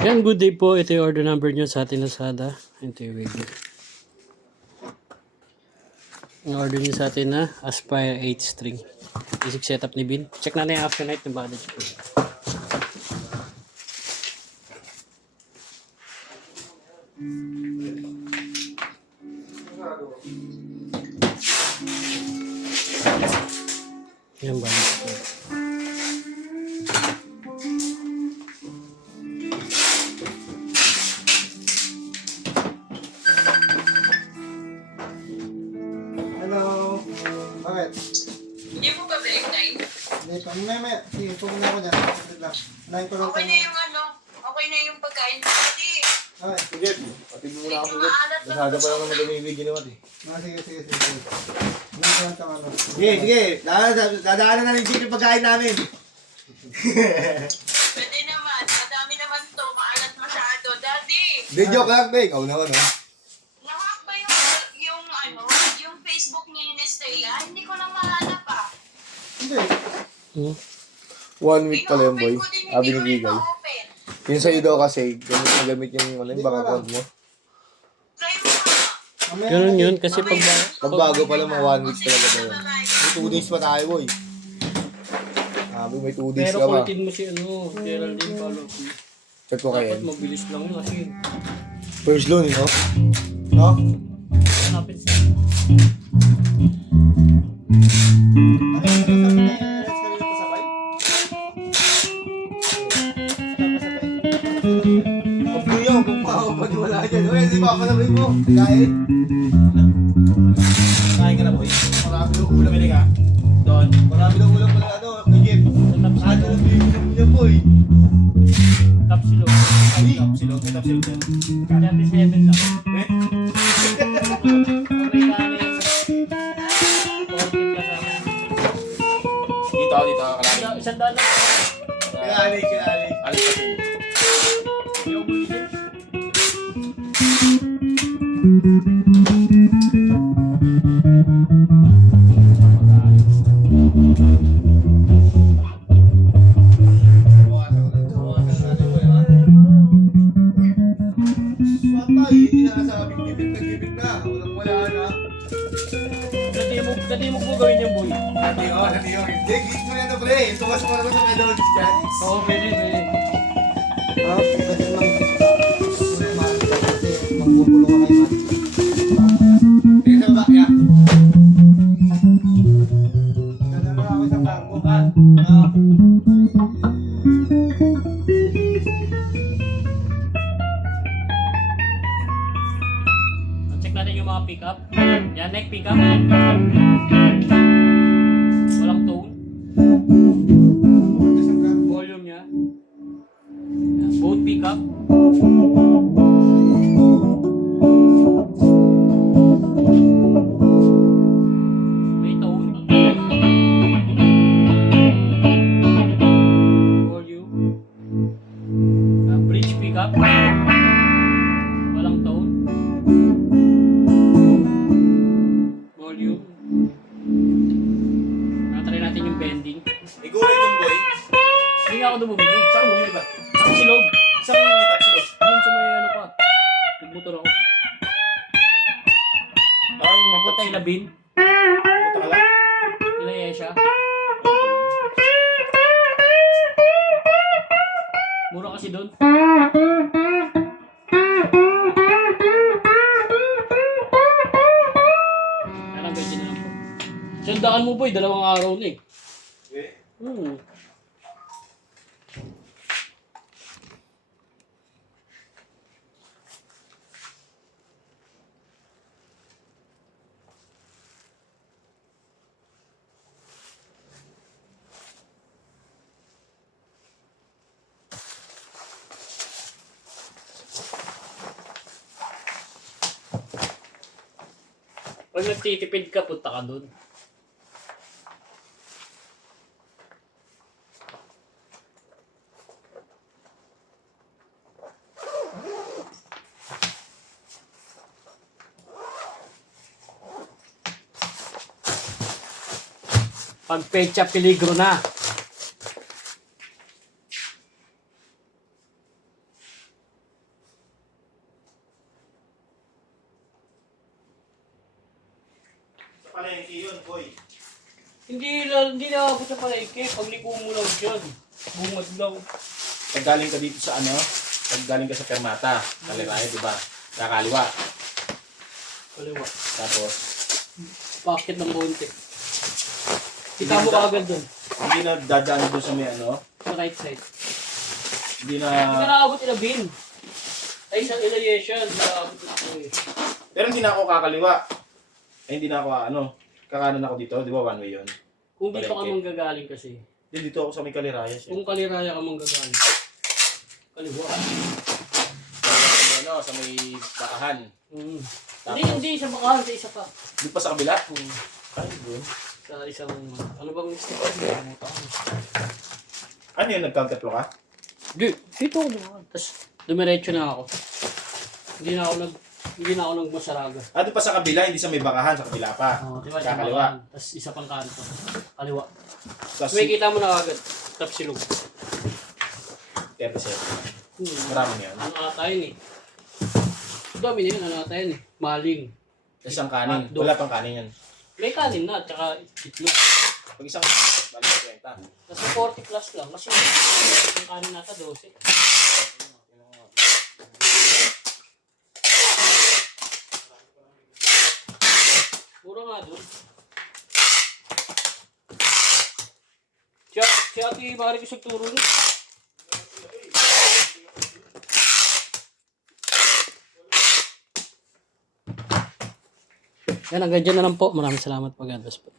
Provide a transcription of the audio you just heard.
Yan, good day po. Ito yung order number nyo sa ating Lazada. Ito yung wig. Ang order nyo sa atin na Aspire 8 string. Basic setup ni Bin. Check na yung after night ng bandage po. Yan bandage po. Hello. Bakit? Hindi mo ba break time? Hindi pa. May. Sige, pumunta ako dyan. Saglit lang. Unahin ko lang Okay na yung okay na yung pagkain mo. Hindi. Okay. Sige, pati mo na ako Medyo ulit. maalat na. Nasada pa lang naman gamilig ginawa eh. Sige. Unahin ko lang ito ano. Sige. Dadaanan na ng jeep yung pagkain namin. Pwede naman. Madami naman to. Maalat masyado. Daddy! Hindi, joke lang, Bek. Ikaw naman, ha? Nahack ba yung Facebook niya ni Estrella? Hindi ko na mahanap ah. Hindi. 1 week pala yung boy. Pinopen ko din, Sabi hindi ni ko rin Gigay. ma-open. Yun sa'yo daw kasi, gamit na gamit yung bank account mo. Try mo nga. Mamaya Ganun na- yun kasi Pag bago pala, mga 1 week talaga daw yun. May 2 days pa tayo, boy. Sabi, may 2 days pero ka pa. kulitin mo si Geraldine follow. Check ko kayo. Dapat mabilis lang yun kasi First loan, no? No? hanapin sa Ano yung sabi na yung kanina pasabay? Huwag mo yun, kung wala dyan. Uy, di ba palabay mo? Kain? Kain ka na, boy? Marami daw ulam. Pili ka? Doon? Marami daw ulam pala, ano, kay Jeep. Ano lang bibigyan mo niya, boy? Tapsilog. Tapsilog, may tapsilog dyan. 37 lang. Eh? May kami 14 kasama. Dito, kalari. Isang daan lang. Kalari. Alis kasi. Yung bullshit. Dati mo po gawin yung boy. Oo, pwede. Ah, pwede lang. Kasi magbubulo ka kay Matt. Dadala ako sa cargo, Matt. Check natin yung mga pick-up. Yan, neck pick-up. Walang tone. Volume niya. Yan, both pick-up. May tone. Volume. Bridge pick-up. Walang tone. Volume. Nakatry natin yung bending. Hindi nga ako na bumili. Tapsilog. Ayun sa may ano pa. Nagmotor ako. Maputay labin. Nilaya siya. Mura kasi doon. Alam, 20 na lang po. Sandaan mo boy, 2 araw na eh. Pag nagtitipid ka, punta ka doon. Pag pecha, peligro na. palengke yun, boy. Hindi na ako sa palengke. Pagliko mo lang dyan. Bungad lang. Pag galing ka dito sa ano, pag galing ka sa Permata, Kaliraya, di ba? Kakaliwa. Kaliwa. Tapos, Pakit ng bonte. Kita mo agad dun. hindi na dadaan doon sa may ano, Sa right side. hindi Hindi ka na... nakaabot ila bin. Ay, isang eliation. Nakaabot na ako eh. Pero hindi na ako kakaliwa. Ay, hindi na ako ano, kakanan ako dito, di ba one way yun? Kung dito ka Palengke. manggagaling kasi. Hindi, dito ako sa may Kaliraya siya. Kung kaliraya ka manggagaling. Kaliwa. Ano, sa may bakahan. Hindi. Sa bakahan. Sa isa pa. Di pa sa kabila? Hmm. Ay, doon. Sa isang... Ano bang mistake ko? Nakalimutan ko. Ano yun, nagkagkatlo ka? Dito ako naman. Tapos dumiretso na ako. Hindi na ako nagmasaraga. Ah, di pa sa kabila, hindi sa may bakahan, sa kabila pa. Diba, sa Kakaliwa. bakahan. Tapos isa pang kanto. Kaliwa. Tapos, May kita mo na agad. Tapos silog. 37. Marami na yan. Ano ata yun eh. Dami na yun. Ano ata yun eh. Maling. Isang kanin. Hotdog. Wala pang kanin yan. May kanin na. Tsaka itlog. Pag isang, balik 20. Kasi 40 plus lang. Kasi yung kanin nata 12. Mura nga doon. Si Ate Mari ko turo niya. Yan, hanggang dyan na lang po. Maraming salamat po. God bless po.